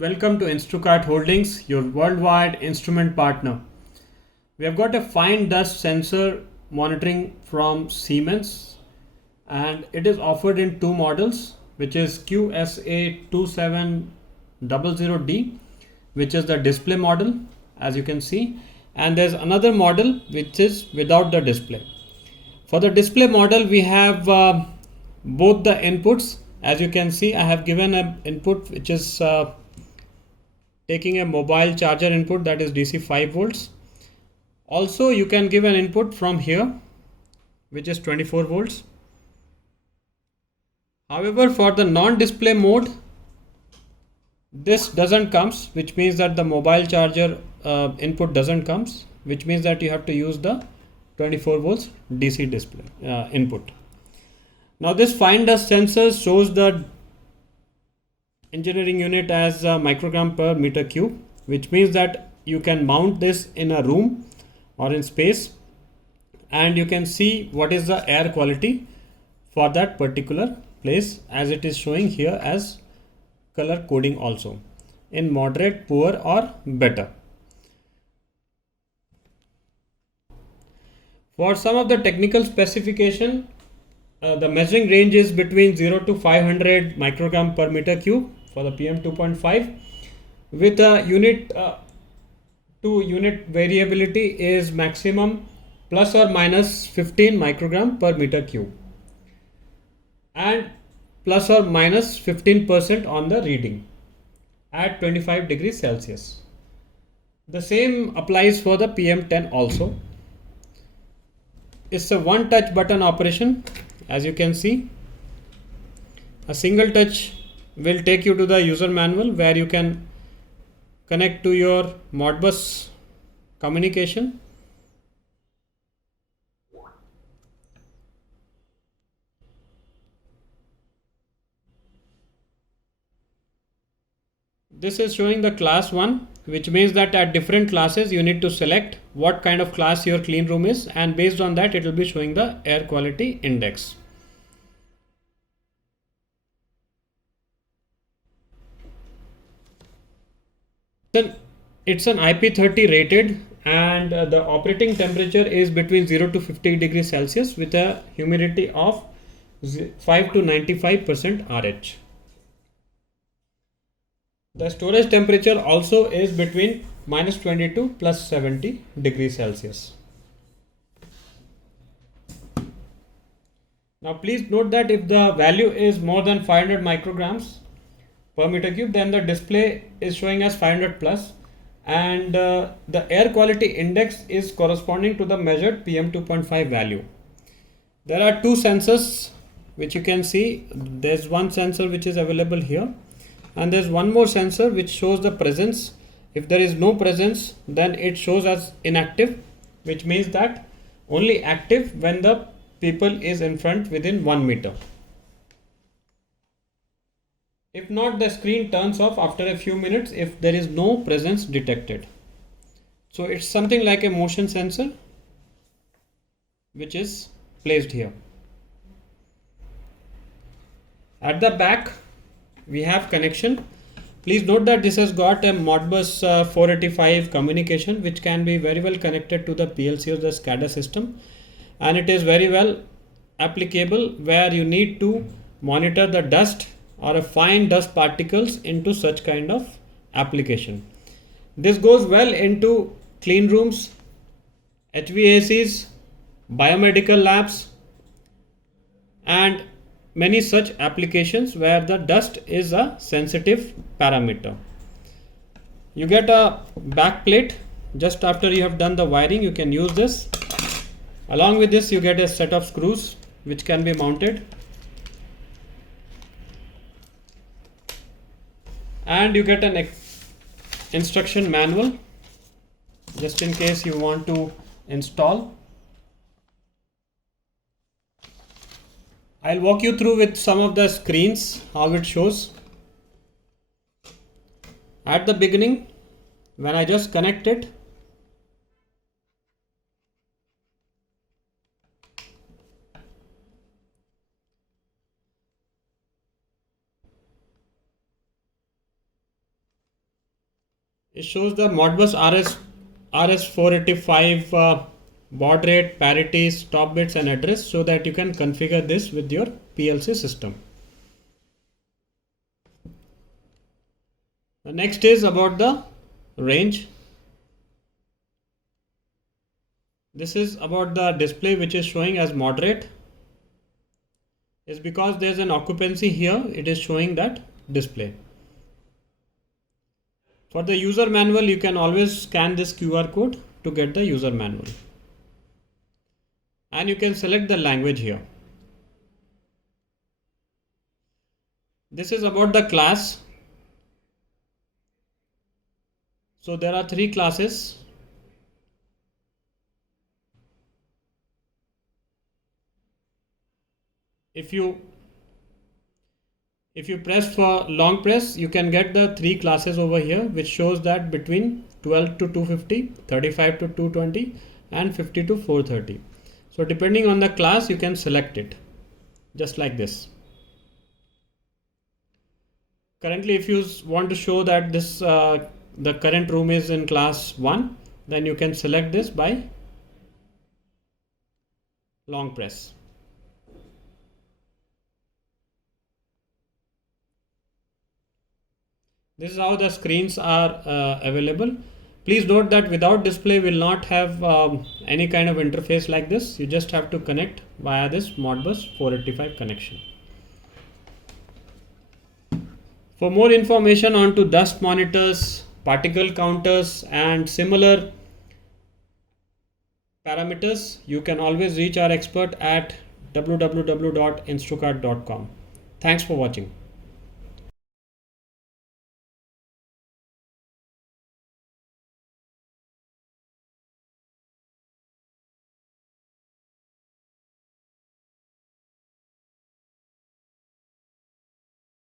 welcome to Instrucart Holdings, your worldwide instrument partner. We have got a fine dust sensor monitoring from Siemens, and it is offered in two models, which is QSA2700D, which is the display model, as you can see, and there's another model which is without the display. For the display model, we have both the inputs. As you can see, I have given an input which is taking a mobile charger input, that is DC 5 volts. Also, you can give an input from here, which is 24 volts. However, for the non-display mode, this doesn't comes, which means that the mobile charger input doesn't comes, which means that you have to use the 24 volts DC display input. Now this fine dust sensor shows the engineering unit as microgram per meter cube, which means that you can mount this in a room or in space, and you can see what is the air quality for that particular place, as it is showing here as color coding also in moderate, poor or better. For some of the technical specification, the measuring range is between 0 to 500 microgram per meter cube for the PM 2.5, with a unit to unit variability is maximum plus or minus 15 microgram per meter cube and plus or minus 15% on the reading at 25 degrees Celsius. The same applies for the PM10 also. It's a one touch button operation. As you can see, a single touch will take you to the user manual where you can connect to your Modbus communication. This is showing the class 1, which means that at different classes you need to select what kind of class your clean room is, and based on that it will be showing the air quality index. It's an IP30 rated, and the operating temperature is between 0 to 50 degrees Celsius with a humidity of 5 to 95% RH. The storage temperature also is between minus 20 to plus 70 degrees Celsius. Now please note that if the value is more than 500 micrograms per meter cube, then the display is showing as 500 plus, and the air quality index is corresponding to the measured PM 2.5 value. There are two sensors which you can see. There's one sensor which is available here, and there's one more sensor which shows the presence. If there is no presence, then it shows as inactive, which means that only active when the people is in front within 1 meter. If not, the screen turns off after a few minutes if there is no presence detected. So it's something like a motion sensor which is placed here. At the back we have connection. Please note that this has got a Modbus 485 communication, which can be very well connected to the PLC or the SCADA system, and it is very well applicable where you need to monitor the dust or a fine dust particles into such kind of application. This goes well into clean rooms, HVACs, biomedical labs, and many such applications where the dust is a sensitive parameter. You get a back plate just after you have done the wiring. You can use this. Along with this, you get a set of screws which can be mounted, and you get an instruction manual just in case you want to install. I'll walk you through with some of the screens how it shows. At the beginning, when I just connect it, It shows the Modbus RS485 baud rate, parity, stop bits and address, so that you can configure this with your PLC system. The next is about the range. This is about the display which is showing as moderate. Is because there's an occupancy here, it is showing that display. For the user manual, you can always scan this QR code to get the user manual. And you can select the language here. This is about the class. So there are 3 classes. If you press for long press, you can get the 3 classes over here, which shows that between 12 to 250, 35 to 220 and 50 to 430. So depending on the class, you can select it just like this. Currently, if you want to show that this the current room is in class 1, then you can select this by long press. This is how the screens are available. Please note that without display will not have any kind of interface like this. You just have to connect via this Modbus 485 connection. For more information on to dust monitors, particle counters and similar parameters, you can always reach our expert at www.instrucard.com. Thanks for watching.